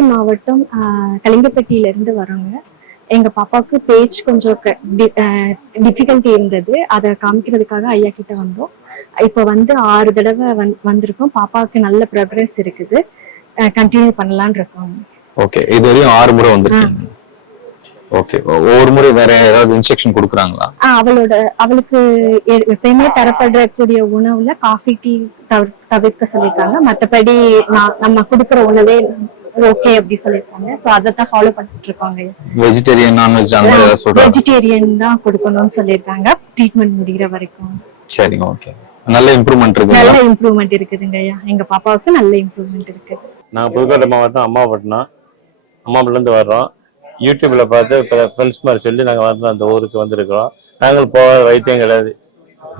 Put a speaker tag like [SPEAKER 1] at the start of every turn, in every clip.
[SPEAKER 1] தென்காசி மாவட்டம் ஆஹ், கலிங்கப்பட்டியில இருந்து வரோங்க எங்க பாப்பாவுக்கு பேச்சு கொஞ்சம் டிஃபிகல்ட்டி இருந்தது. அதை காமிக்கிறதுக்காக ஐயா கிட்ட வந்தோம். இப்போ வந்து ஆறு தடவை வந் வந்திருக்கோம். பாப்பாவுக்கு நல்ல ப்ரோக்ரஸ் இருக்குது. கண்டினியூ பண்ணலாம்னு இருக்கோம்.
[SPEAKER 2] ஓகே இது வரையும் ஆறு முறை வந்திருக்கீங்க. ஓகே ஒவ்வொரு முறை வேற ஏதாவது இன்ஸ்ட்ரக்ஷன் கொடுக்குறாங்களா?
[SPEAKER 1] அவளோட அவளுக்கு எப்பயுமே தரப்படக்கூடிய உணவுல காஃபி டீ தவிர- தவிர்க்க சொல்லியிருக்காங்க மத்தபடி நான் நம்ம கொடுக்குற உணவே ஓகே அப்படி சொல்லியிருக்காங்க. சோ அதை தான் ஃபாலோ பண்ணிட்டு இருக்காங்க
[SPEAKER 2] வெஜிடேரியன் நான்வெஜ் அந்த மாதிரி சொல்றாங்க
[SPEAKER 1] வெஜிடேரியன் தான் கொடுக்கணும்னு சொல்லியிருக்காங்க. ட்ரீட்மெண்ட் முடிகிற வரைக்கும்.
[SPEAKER 2] சரிங்க ஓகே நல்ல இம்ப்ரூவ்மெண்ட் இருக்குங்களா
[SPEAKER 1] நல்ல இம்ப்ரூவ்மெண்ட் இருக்குதுங்க ஐயா. எங்க பாப்பாவுக்கு நல்ல இம்ப்ரூவ்மெண்ட் இருக்குது
[SPEAKER 3] நாங்கள் புதுக்கோட்டை மாவட்டம் அம்மாப்பட்டினம் அம்மாப்பட்டிலேருந்து வர்றோம். யூடியூப்ல பார்த்து இப்போ ஃப்ரெண்ட்ஸ் மாதிரி சொல்லி நாங்கள் வந்து அந்த ஊருக்கு வந்திருக்கிறோம். நாங்கள் போகாத வைத்தியம் கிடையாது.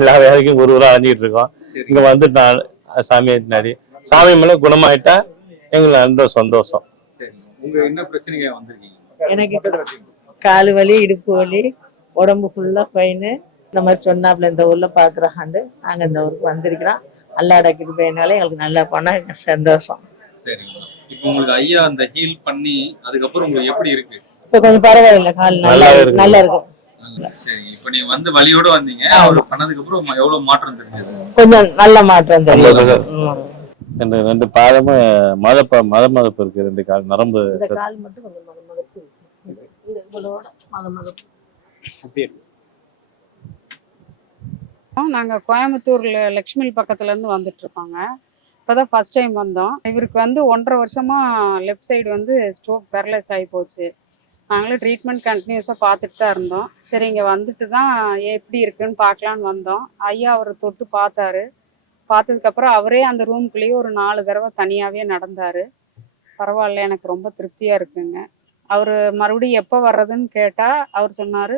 [SPEAKER 3] எல்லா வேலைக்கும் ஒரு ஊராக அலைஞ்சிட்டு இருக்கோம். இங்கே வந்துட்டு நான் சாமியை பின்னாடி. சாமி மேலே குணமாயிட்டா எங்களுக்கு நல்ல சந்தோஷம்.
[SPEAKER 4] எனக்கு கால் வலி இடுப்பு வலி உடம்பு ஃபுல்லா பெயின் இந்த மாதிரி சொன்னாப்புல இந்த ஊர்ல பாக்குறாண்டு நாங்க இந்த ஊருக்கு வந்திருக்கிறோம். நல்லா அடக்கிட்டு போயினாலே எங்களுக்கு நல்லா போனா எங்களுக்கு சந்தோஷம்.
[SPEAKER 5] சரிங்க இப்போ உங்களுக்கு ஐயா அந்த ஹீல் பண்ணி அதுக்கப்புறம் உங்களுக்கு எப்படி இருக்கு?
[SPEAKER 4] இப்ப கொஞ்சம் பரவாயில்ல கால் நல்லா
[SPEAKER 3] நல்லா
[SPEAKER 4] இருக்கு.
[SPEAKER 3] இருக்கு.
[SPEAKER 4] நல்லா இருக்கும்
[SPEAKER 5] சரி இப்போ நீங்க வந்து வலியோட வந்தீங்க அவர் பண்ணதுக்கு அப்புறம் எவ்வளவு மாற்றம் தெரிஞ்சது?
[SPEAKER 4] கொஞ்சம் நல்ல மாற்றம் தெரியும்.
[SPEAKER 3] ரெண்டு ரெண்டு பாதமும் மதப்ப மத மதப்பு இருக்கு ரெண்டு கால் நரம்பு
[SPEAKER 4] இந்த கால் மட்டும் கொஞ்சம் மத மதப்பு மத மதப்பு.
[SPEAKER 6] நாங்கள் கோயம்புத்தூர்ல லக்ஷ்மில் பக்கத்துல இருந்து வந்துட்டு இருக்கோங்க. இப்போதான் ஃபர்ஸ்ட் டைம் வந்தோம். இவருக்கு வந்து ஒன்றரை வருஷமா லெஃப்ட் சைடு வந்து ஸ்ட்ரோக் பேரலைஸ் ஆகி போச்சு. நாங்களும் ட்ரீட்மெண்ட் கண்டினியூஸாக பார்த்துட்டு தான் இருந்தோம். சரி இங்கே வந்துட்டு தான் எப்படி இருக்குன்னு பார்க்கலான்னு வந்தோம். ஐயா அவரை தொட்டு பார்த்தாரு. பார்த்ததுக்கப்புறம் அவரே அந்த ரூம்குள்ளேயே ஒரு நாலு தடவை தனியாகவே நடந்தார். பரவாயில்ல எனக்கு ரொம்ப திருப்தியாக இருக்குங்க. அவர் மறுபடியும் எப்போ வர்றதுன்னு கேட்டால் அவர் சொன்னார்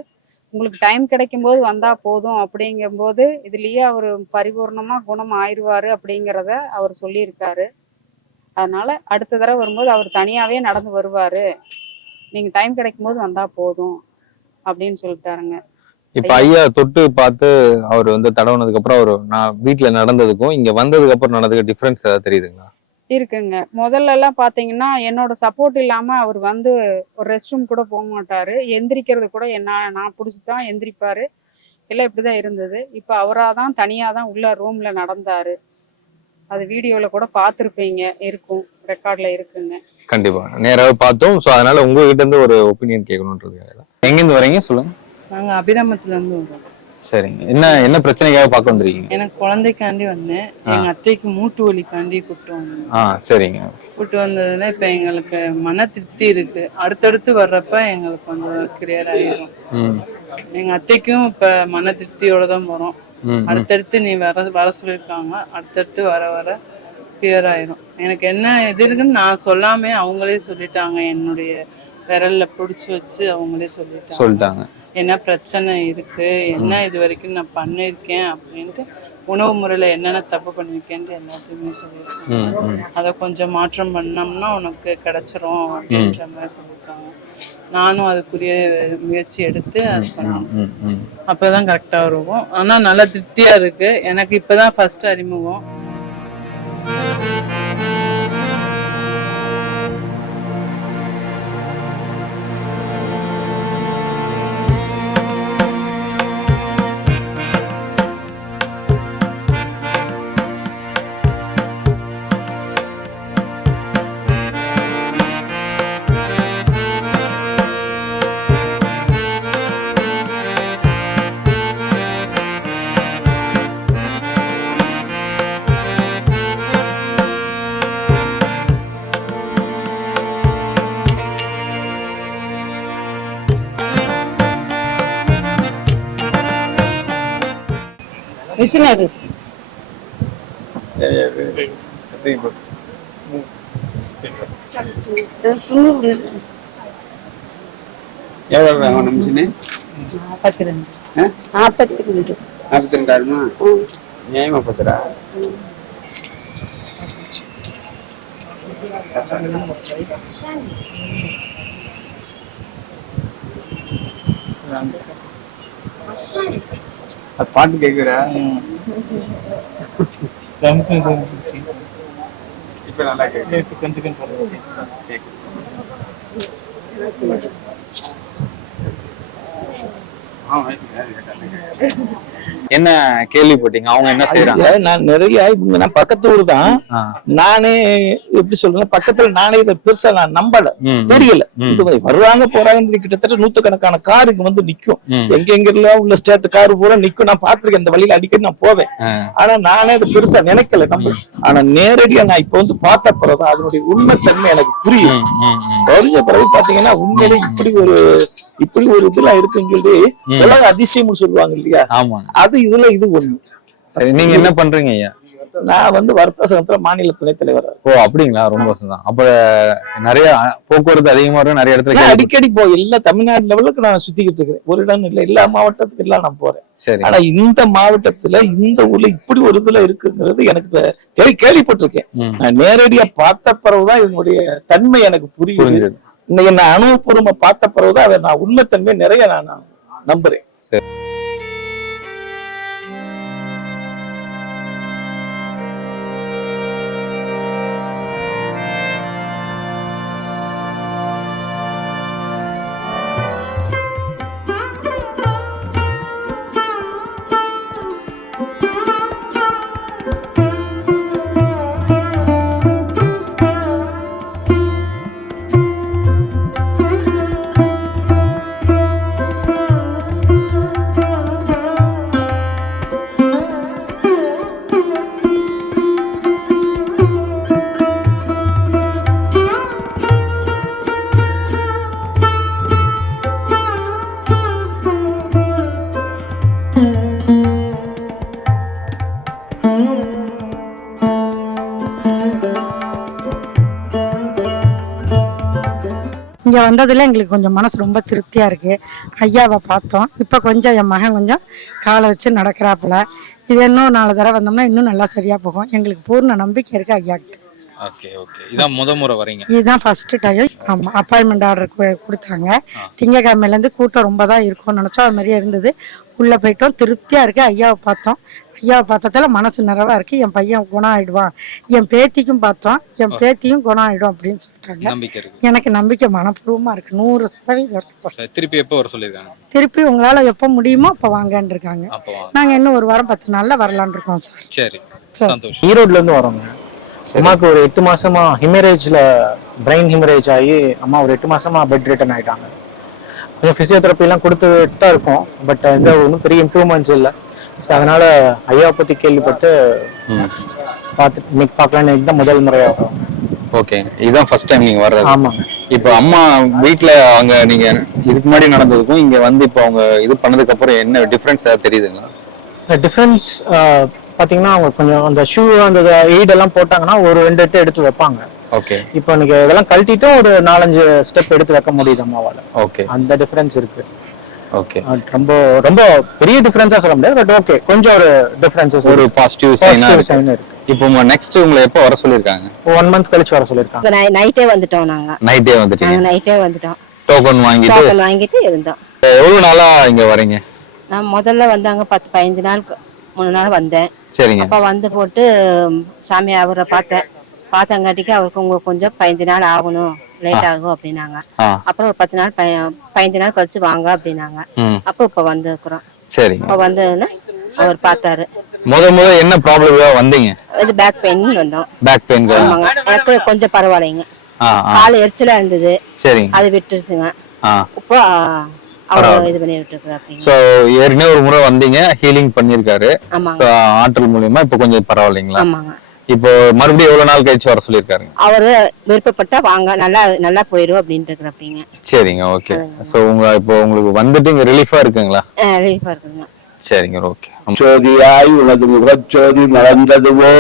[SPEAKER 6] உங்களுக்கு டைம் கிடைக்கும் போது போதும். அப்படிங்கும்போது இதுலேயே அவர் பரிபூர்ணமாக குணம் ஆயிடுவார் அப்படிங்கிறத அவர் சொல்லியிருக்காரு. அதனால் அடுத்த தடவை வரும்போது அவர் தனியாகவே நடந்து வருவார். நீங்கள் டைம் கிடைக்கும் போது போதும். அப்படின்னு சொல்லிட்டாருங்க.
[SPEAKER 2] இப்ப ஐயா. தொட்டு பார்த்து அவர் வந்து தடவுனதுக்கு அப்புறம் அவர் நான் வீட்ல நடந்ததுக்கும் இங்க வந்ததுக்கு அப்புறம் நடந்ததுக்கு டிஃபரன்ஸ் ஏதாவது தெரியுதுங்களா?
[SPEAKER 6] இருக்குங்க. முதல்ல எல்லாம் பாத்தீங்கன்னா என்னோட சப்போர்ட் இல்லாம அவர் வந்து ஒரு ரெஸ்ட் ரூம் கூட போக மாட்டாரு. எந்திரிக்கிறது கூட என்ன நான் பிடிச்சி தான் எந்திரிப்பாரு. எல்லாம் இப்படிதான் இருந்தது. இப்போ அவராக தான் தனியாக தான் உள்ள ரூம்ல நடந்தாரு. அது வீடியோல கூட பார்த்துருப்பீங்க இருக்கும். ரெக்கார்ட்ல இருக்குங்க.
[SPEAKER 2] கண்டிப்பா. நேராவே பார்த்தோம். சோ அதனால உங்ககிட்ட இருந்து ஒரு ஒப்பீனியன் கேட்கணுன்றது எங்க இருந்து வரீங்க? சொல்லுங்க.
[SPEAKER 7] நாங்க அபிராமத்துல இருந்து வரோம்.
[SPEAKER 2] சரிங்க. என்ன என்ன பிரச்சனைக்காக பார்க்க வந்திருக்கீங்க?
[SPEAKER 7] எனக்கு குழந்தைக்காண்டி வந்தேன். எங்க அத்தைக்கு மூட்டு வலிக்காண்டி கூப்பிட்டு வந்தேன்.
[SPEAKER 2] ஆ சரிங்க.
[SPEAKER 7] கூப்பிட்டு வந்ததுல இப்ப எங்களுக்கு மன திருப்தி இருக்கு. அடுத்தடுத்து வர்றப்ப எங்களுக்கு கொஞ்சம் கிளியர் ஆயிரும். எங்க அத்தைக்கும் இப்ப மன திருப்தியோட தான் போறோம்
[SPEAKER 2] ம்,
[SPEAKER 7] அடுத்தடுத்து நீ வர வர சொல்லியிருக்காங்க அடுத்தடுத்து வர வர கிளியர் ஆயிரும். எனக்கு என்ன இது இருக்குன்னு நான் சொல்லாம அவங்களே சொல்லிட்டாங்க என்னுடைய விரல்ல பிடிச்சி வச்சு அவங்களே சொல்லிட்டாங்க.
[SPEAKER 2] சொல்லிட்டாங்க.
[SPEAKER 7] என்ன பிரச்சனை இருக்கு? என்ன இது வரைக்கும் நான் பண்ணியிருக்கேன்? அப்படின்ட்டு உணவு முறையில என்னென்ன தப்பு பண்ணியிருக்கேன்ட்டு எல்லாத்தையுமே
[SPEAKER 2] ம்
[SPEAKER 7] அதை கொஞ்சம் மாற்றம் பண்ணோம்னா உனக்கு கிடைச்சிரும் அப்படின்ற மாதிரி சொல்லியிருக்காங்க நானும் அதுக்குரிய முயற்சி எடுத்து அது பண்ணணும் அப்பதான் கரெக்டா இருக்கும் ஆனா நல்லா திருப்தியா இருக்கு. எனக்கு இப்பதான் ஃபர்ஸ்ட் அறிமுகம்.
[SPEAKER 4] மிஷினரி.
[SPEAKER 8] எவ்வளோ வாங்கணும் மிஷினு
[SPEAKER 4] நாற்பத்தி ரெண்டு? நாற்பத்தி ரெண்டு.
[SPEAKER 8] நாற்பத்தி ரெண்டாயிரமா நியாயமா பத்துரா அது பாட்டு கேட்குற இப்ப நல்லா கேட்குது
[SPEAKER 9] கொஞ்சம் கொஞ்சம்
[SPEAKER 2] என்ன கேள்விப்பட்டீங்க? அவங்க என்ன செய்யறாங்க
[SPEAKER 9] நான் நிறைய இவங்க நான் பக்கத்து ஊர் தான். நானே எப்படி சொல்றேன் பக்கத்துல நானே இதை பெருசா நான் நம்பல. தெரியல. வருவாங்க போறாங்க கிட்டத்தட்ட நூத்துக்கணக்கான கார் இங்க வந்து நிக்கும். எங்க எங்க உள்ள ஸ்டேட் கார் பூரா நிக்கும். நான் பாத்திருக்கேன் இந்த வழியில அடிக்கடி நான் போவேன். ஆனா நானே அதை பெருசா நினைக்கல நம்ம ஆனா நேரடியா நான் இப்ப வந்து பார்த்த பிறகுதான் அதனுடைய உண்மைத்தன்மை எனக்கு புரியும். தெரிஞ்ச பிறகு பாத்தீங்கன்னா உண்மையிலே இப்படி ஒரு இப்படி ஒரு இதெல்லாம் இருக்குன்னு சொல்லி உலக அதிசயம்னு சொல்லுவாங்க இல்லையா? அது இதுல இது ஒண்ணு.
[SPEAKER 2] சரி நீங்க என்ன பண்றீங்க ஐயா?
[SPEAKER 9] நான் வந்து வர்த்தக சங்கத்துல மாநில துணைத் தலைவர்.
[SPEAKER 2] ஓ அப்படிங்களா? ரொம்ப வசந்தம் அப்ப நிறைய போக்குவரத்து அதிகமா இருக்கும் நிறைய இடத்துல
[SPEAKER 9] அடிக்கடி போய் எல்லா தமிழ்நாடு லெவலுக்கு நான் சுத்திக்கிட்டு இருக்கிறேன். ஒரு இடம் இல்ல எல்லா மாவட்டத்துக்கு எல்லாம் நான் போறேன்.
[SPEAKER 2] சரி.
[SPEAKER 9] ஆனா இந்த மாவட்டத்துல இந்த ஊர்ல இப்படி ஒரு இதுல இருக்குங்கிறது எனக்கு இப்ப தெரி- கேள்விப்பட்டிருக்கேன். நான் நேரடியா பார்த்த பிறகுதான் இதனுடைய தன்மை எனக்கு புரியுது. இன்னைக்கு நான் அனுபவபூர்வமா பார்த்த பிறகுதான் அதை நான் உண்மைத்தன்மை நிறைய நான் நம்புறேன்.
[SPEAKER 2] சரி.
[SPEAKER 10] இங்கே வந்ததில் எங்களுக்கு கொஞ்சம் மனசு ரொம்ப திருப்தியாக இருக்குது ஐயாவை பார்த்தோம். இப்போ கொஞ்சம் என் மகன் கொஞ்சம் காலை வச்சு நடக்கிறாப்புல. இது இன்னும் நாலு தடவை வந்தோம்னா இன்னும் நல்லா சரியாக போகும். எங்களுக்கு பூர்ண நம்பிக்கை இருக்குது ஐயா
[SPEAKER 2] ஓகே ஓகே. இதான் முத முறை வரீங்க.
[SPEAKER 10] இதுதான் ஃபர்ஸ்ட் டைம் ஆமாம் அப்பாயின்மெண்ட் ஆர்டர் கொடுத்தாங்க. திங்கக்கிழமையிலேருந்து கூட்டம் ரொம்ப தான் இருக்கும்னு நினச்சோம். அது மாதிரியே இருந்தது. உள்ளே போயிட்டோம். திருப்தியாக இருக்குது ஐயாவை பார்த்தோம். ஐயாவை பார்த்ததுல மனசு நிறைவா இருக்குது என் பையன் குணம் ஆயிடுவான் என் பேத்திக்கும் பார்த்தோம் என் பேத்தியும் குணம் ஆயிடும் அப்படின்னு சொல்லிட்டாங்க.
[SPEAKER 2] நம்பிக்கை இருக்கு.
[SPEAKER 10] எனக்கு நம்பிக்கை மனப்பூர்வமாக இருக்குது நூறு சதவீதம் சார்.
[SPEAKER 2] சரி, திருப்பி எப்போ வர சொல்லியிருக்காங்க?
[SPEAKER 10] திருப்பி உங்களால் எப்போ முடியுமோ அப்போ வாங்கன்னு இருக்காங்க. நாங்கள் இன்னும் ஒரு வாரம் பத்து நாளில் வரலான்னு இருக்கோம் சார்.
[SPEAKER 2] சரி.
[SPEAKER 10] சரி.
[SPEAKER 2] சந்தோஷம்.
[SPEAKER 11] ஈரோட்ல இருந்து வரோங்க. அம்மாவுக்கு ஒரு எட்டு மாசமா ஹிமரேஜ்ல பிரெயின் ஹிமரேஜ் ஆகி அம்மா ஒரு எட்டு மாசமா பெட் ரிட்டர்ன் ஆயிட்டாங்க. கொஞ்சம் பிசியோதெரப்பி எல்லாம் கொடுத்துட்டு தான் இருக்கோம். பட் எந்த ஒன்றும் பெரிய இம்ப்ரூவ்மெண்ட்ஸ் இல்லை. ஸோ அதனால ஐயாவை பத்தி கேள்விப்பட்டு பார்த்து இன்னைக்கு பார்க்கலான்னு இன்னைக்கு தான் முதல் முறையா வரோம்.
[SPEAKER 2] ஓகே. இதுதான் ஃபர்ஸ்ட் டைம் நீங்க வர்றது.
[SPEAKER 11] ஆமாங்க.
[SPEAKER 2] இப்போ அம்மா வீட்ல அவங்க நீங்க இதுக்கு முன்னாடி நடந்ததுக்கும் இங்க வந்து இப்போ அவங்க இது பண்ணதுக்கு அப்புறம் என்ன டிஃபரன்ஸ் ஏதாவது தெரியுதுங்களா?
[SPEAKER 11] டிஃபரன்ஸ் பாத்தீங்கன்னா அவங்க கொஞ்சம் அந்த ஷூ அந்த எய்ட் எல்லாம் போட்டாங்கன்னா ஒரு ரெண்டு எட்டு எடுத்து வைப்பாங்க.
[SPEAKER 2] ஓகே.
[SPEAKER 11] இப்போ நீங்க இதெல்லாம் கழட்டிட்டு ஒரு நாலஞ்சு ஸ்டெப் எடுத்து வைக்க முடியுது அம்மாவால.
[SPEAKER 2] ஓகே.
[SPEAKER 11] அந்த டிஃபரன்ஸ் இருக்கு.
[SPEAKER 2] ஓகே
[SPEAKER 11] ரொம்ப ரொம்ப பெரிய டிஃபரன்ஸா சொல்ல முடியாது பட் ஓகே கொஞ்சம் ஒரு டிஃபரன்சஸ்
[SPEAKER 2] ஒரு பாசிட்டிவ் சைனா இருக்கு.
[SPEAKER 11] சைன் இருக்கு.
[SPEAKER 2] இப்போ நெக்ஸ்ட் உங்களை எப்போ வர சொல்லியிருக்காங்க?
[SPEAKER 11] ஒன் மந்த் கழிச்சு வர சொல்லியிருக்காங்க.
[SPEAKER 12] இப்போ நைட்டே வந்துட்டோம் நாங்க.
[SPEAKER 2] நைட்டே வந்துட்டீங்க.
[SPEAKER 12] நைட்டே வந்துட்டோம்.
[SPEAKER 2] டோக்கன் வாங்கிட்டு?
[SPEAKER 12] டோக்கன் வாங்கிட்டு இருந்தோம்.
[SPEAKER 2] எவ்வளவு நாளா இங்க வரீங்க?
[SPEAKER 12] நான் முதல்ல வந்தாங்க பத்து பதினஞ்சு நாள் மூணு நாள் வந்தேன்.
[SPEAKER 2] சரிங்க.
[SPEAKER 12] அப்போ வந்து போட்டு சாமி அவரை பார்த்தேன். பார்த்தங்காட்டிக்கு அவருக்கு உங்களுக்கு கொஞ்சம் பதினஞ்சு நாள் ஆகணும். லேட் ஆகும் அப்படின்னாங்க. அப்புறம் ஒரு பத்து நாள் பதினஞ்சு நாள் கழிச்சு வாங்க அப்படின்னாங்க. அப்போ இப்போ வந்துருக்குறோம்.
[SPEAKER 2] சரிங்க
[SPEAKER 12] இப்போ வந்ததுன்னா அவர் பார்த்தாரு.
[SPEAKER 2] முத முத என்ன ப்ராப்ளம் வந்தீங்க?
[SPEAKER 12] இது பேக் பெயின் வந்தோம்.
[SPEAKER 2] பேக் பெயின்
[SPEAKER 12] ஆமாங்க. எனக்கு கொஞ்சம் பரவாயில்லைங்க. கால் எரிச்சலா இருந்தது.
[SPEAKER 2] சரிங்க
[SPEAKER 12] அது விட்டுருச்சுங்க. இப்போ
[SPEAKER 2] ஏற்கனவே ஒரு முறை வந்தீங்க. ஹீலிங் ஸோ ஆற்றல் மூலியமா இப்போ கொஞ்சம் பரவாயில்லைங்களா?
[SPEAKER 12] ஆமாங்க.
[SPEAKER 2] இப்போ மறுபடியும் எவ்வளவு நாள் கழிச்சு வர சொல்லியிருக்காருங்க?
[SPEAKER 12] அவரு விருப்பப்பட்டா வாங்க நல்லா நல்லா போயிடும் அப்படின்ட்டு இருக்கிறப்பீங்க.
[SPEAKER 2] சரிங்க ஓகே. ஸோ உங்க இப்போ உங்களுக்கு வந்துட்டு இங்க ரிலீஃபா இருக்குங்களா?
[SPEAKER 12] ரிலீஃபா இருக்குங்க.
[SPEAKER 2] சரிங்க ஓகே.
[SPEAKER 8] சோதியாய் உனது முகச்சோதி மலர்ந்ததுவோ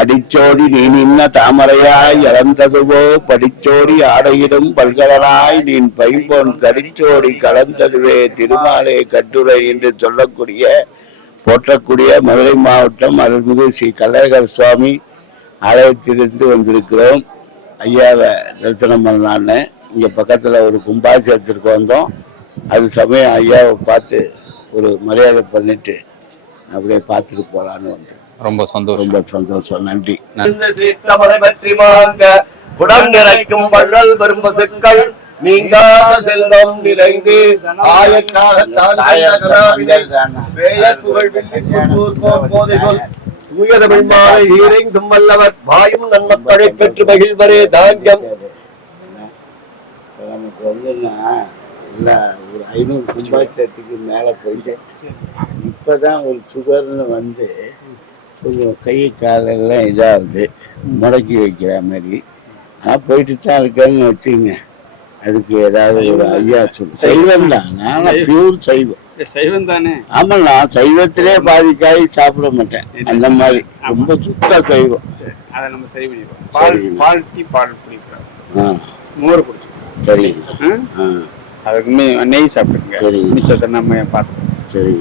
[SPEAKER 8] அடிச்சோதி நீ நின்ன தாமரையாய் இழந்ததுவோ படிச்சோடி ஆடையிடும் பல்கலனாய் நீ பைம்பொன் கடிச்சோடி கலந்ததுவே திருமாலே கட்டுரை என்று சொல்லக்கூடிய போற்றக்கூடிய மதுரை மாவட்டம் அருள்மிகு ஸ்ரீ கள்ளழகர் சுவாமி ஆலயத்திலிருந்து வந்திருக்கிறோம். ஐயாவை தரிசனம் பண்ணலான்னு. இங்கே பக்கத்தில் ஒரு கும்பாசியத்திற்கு வந்தோம். அது சமயம் ஐயாவை பார்த்து ஒரு மரியாதை பண்ணிட்டு அப்படியே பார்த்துட்டு போகலான்னு வந்தோம்.
[SPEAKER 2] ரொம்ப சந்தோஷம்.
[SPEAKER 8] ரொம்ப சந்தோஷம். நன்றி.
[SPEAKER 13] பற்றி மாங்க புடங்கிறைக்கும் வள்ளல் பெரும் பசுக்கள் நீங்காத செல்வம் நிறைந்து ஆயக்காக தூய தமிழ் மாலை ஈரைந்தும் வல்லவர். வாயும் நன்மக்களை பெற்று மகிழ்வரே தாங்கியம்
[SPEAKER 8] நமக்கு வந்துன்னா இல்லை ஒரு ஐநூறு கும்பாட்சத்துக்கு மேலே போயிட்டேன் இப்போதான் ஒரு சுகர்னு வந்து கொஞ்சம் கை காலெல்லாம் இதாகுது. முடக்கி வைக்கிற மாதிரி. ஆனால் போயிட்டு தான் இருக்கேன்னு வச்சுங்க அதுக்கு ஏதாவது ஒரு ஐயா சொல்லு. சைவம். தான். நான் பியூர் சைவம்.
[SPEAKER 9] சைவம் தானே?
[SPEAKER 8] ஆமா நான் சைவத்திலே பாதி காய் சாப்பிட மாட்டேன். அந்த மாதிரி. ரொம்ப சுத்த சைவம்.
[SPEAKER 9] அதை நம்ம சரி பண்ணிடுவோம்.
[SPEAKER 8] பால்-
[SPEAKER 9] பால் டீ பால் குடிக்கிறோம்
[SPEAKER 8] ஆ.
[SPEAKER 9] மோர் குடிச்சோம்
[SPEAKER 8] சரி. ஆ?
[SPEAKER 9] அதுக்கு நெய் சாப்பிட்டுங்க மிச்சத்தை நம்ம பார்த்துக்கோம்
[SPEAKER 8] சரி.